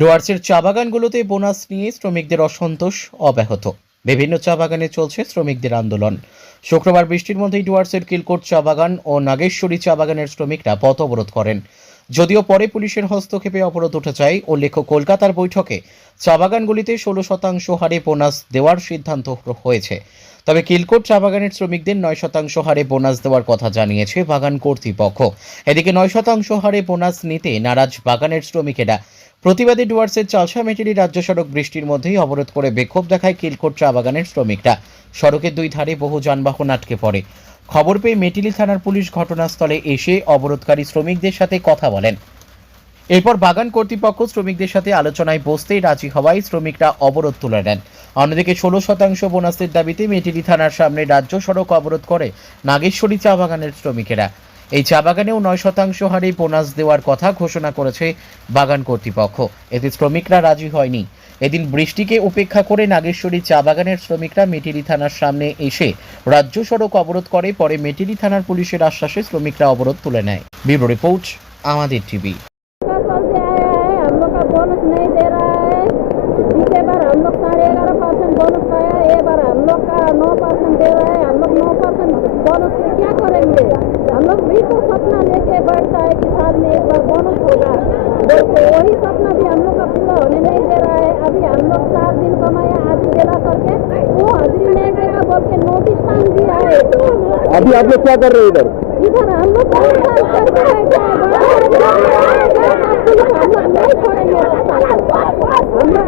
ডুয়ার্সের চা বাগানগুলোতে বোনাস নিয়ে শ্রমিকদের অসন্তোষ অব্যাহত। বিভিন্ন চা বাগানে চলছে শ্রমিকদের আন্দোলন। শুক্রবার বৃষ্টির মধ্যেই ডুয়ার্সের কিলকোট চা বাগান ও নাগেশ্বরী চা বাগানের শ্রমিকরা পথ অবরোধ করেন। যদিও পরে পুলিশের হস্তক্ষেপে অবরোধ উঠে যায়, উল্লেখ্য কলকাতার বৈঠকে চা বাগানগুলিতে ষোলো শতাংশ হারে বোনাস দেওয়ার সিদ্ধান্ত হয়েছে। তবে কিলকোট চা বাগানের শ্রমিকদের নয় শতাংশ হারে বোনাস দেওয়ার কথা জানিয়েছে বাগান কর্তৃপক্ষ। এদিকে নয় শতাংশ হারে বোনাস নিতে নারাজ বাগানের শ্রমিকেরা। প্রতিবাদী ডুয়ার্সের চালসা মেটেলি রাজ্য সড়ক বৃষ্টির মধ্যেই অবরোধ করে বিক্ষোভ দেখায় কিলকোট চা বাগানের শ্রমিকরা। সড়কের দুই ধারে বহু যানবাহন আটকে পড়ে। খবর পেয়ে মেটিলি থানার পুলিশ ঘটনাস্থলে এসে অবরোধকারী শ্রমিকদের সাথে কথা বলেন। এরপর বাগান কর্তৃপক্ষ শ্রমিকদের সাথে আলোচনায় বসতেই রাজি হওয়ায় শ্রমিকরা অবরোধ তুলে নেন। অন্যদিকে ষোলো শতাংশ বোনাসের দাবিতে মেটিলি থানার সামনে রাজ্য সড়ক অবরোধ করে নাগেশ্বরী চা বাগানের শ্রমিকেরা। এই চা বাগানেও নয় শতাংশ হারে বোনাস দেওয়ার কথা ঘোষণা করেছে বাগান কর্তৃপক্ষ এতে শ্রমিকরা রাজি হয়নি এদিন বৃষ্টিকে উপেক্ষা করে নাগেশ্বরী চা বাগানের শ্রমিকরা মেটিলি থানার সামনে এসে রাজ্য সড়ক অবরোধ করে পরে মেটিলি থানার পুলিশের আশ্বাসে শ্রমিকরা অবরোধ তুলে নেয় ব্যুরো রিপোর্ট আমাদের টিভি का साल से आया है हम लोग का बोनस नहीं दे रहा है पिछले बार हम लोग साढ़े ग्यारह परसेंट बोनस पाया ये बार हम लोग का नौ परसेंट दे रहा है हम लोग नौ परसेंट बोनस से क्या करेंगे हम लोग भी तो सपना लेके बैठता है कि साल में एक बार बोनस होगा। बोलते वही सपना भी हम लोग का पूरा होने नहीं दे रहा है। अभी हम लोग चार दिन कमाया आज दिला करके वो हाजिरी नहीं देगा बोल के नोटिस टांग दिया है। अभी आप लोग क्या कर रहे हैं इधर? इधर हम लोग बहुत साल करते हैं क्या है? बड़ा है, हम लोग नहीं छोड़ेंगे हम लोग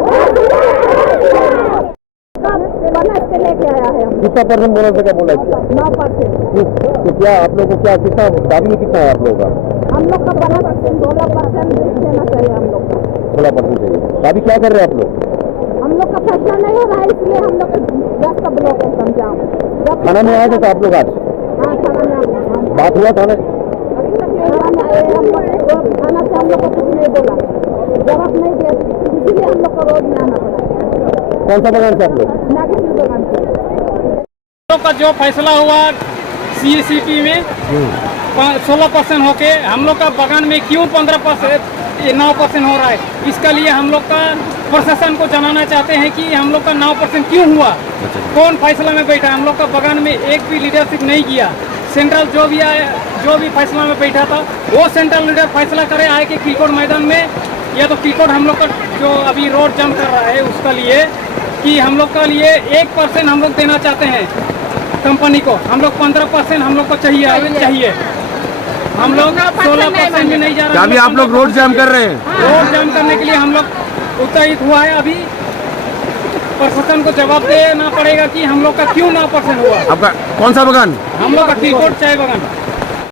बनस के लेके आया है हम कितना परसेंट बोनस का बोला नौ परसेंट तो क्या आप लोग को क्या कितना दाबी कितना है आप लोगों का? हम लोग का बनस सोलह परसेंट देना चाहिए हम लोग को। सोलह परसेंट चाहिए। दाबी क्या कर रहे हैं आप लोग? हम लोग का फैसला नहीं हो रहा है इसलिए हम लोग दस का ब्लॉक है समझाओ। थाना में आए थे तो आप लोग आज? हाँ बात हुआ थाना थाना से हम लोग को कुछ नहीं बोला। जवाब नहीं दिया इसीलिए हम लोग को रोड में आना पड़ा। कौन सा बगान से आप लोग? नागेश्वर दुकान से। का जो फैसला हुआ सी में सोलह परसेंट होके, हम लोग का बगान में क्यों पंद्रह परसेंट नौ परसेंट हो रहा है? इसका लिए हम लोग का प्रशासन को जनाना चाहते हैं कि हम लोग का नौ परसेंट क्यों हुआ? कौन फैसला में बैठा? हम लोग का बगान में एक भी लीडरशिप नहीं किया। सेंट्रल जो भी आए जो भी फैसला में बैठा था, वो सेंट्रल लीडर फैसला करे, आए कि क्रिकेट मैदान में। या तो क्रिकेट हम लोग का जो अभी रोड जम कर रहा है, उसका लिए कि हम लोग का लिए एक परसेंट हम लोग देना चाहते हैं। कंपनी को। हम लोग पंद्रह परसेंट हम लोग को चाहिए चाहिए। हम लोग सोलह परसेंट भी नहीं जा रहे। अभी आप लोग रोड जाम कर रहे हैं। रोड जाम करने के लिए हम लोग उत्साहित हुआ है अभी। प्रशासन को जवाब देना पड़ेगा कि हम लोग का क्यों नौ परसेंट हुआ। आपका कौन सा बगान? हम लोग का टी चाय बगान।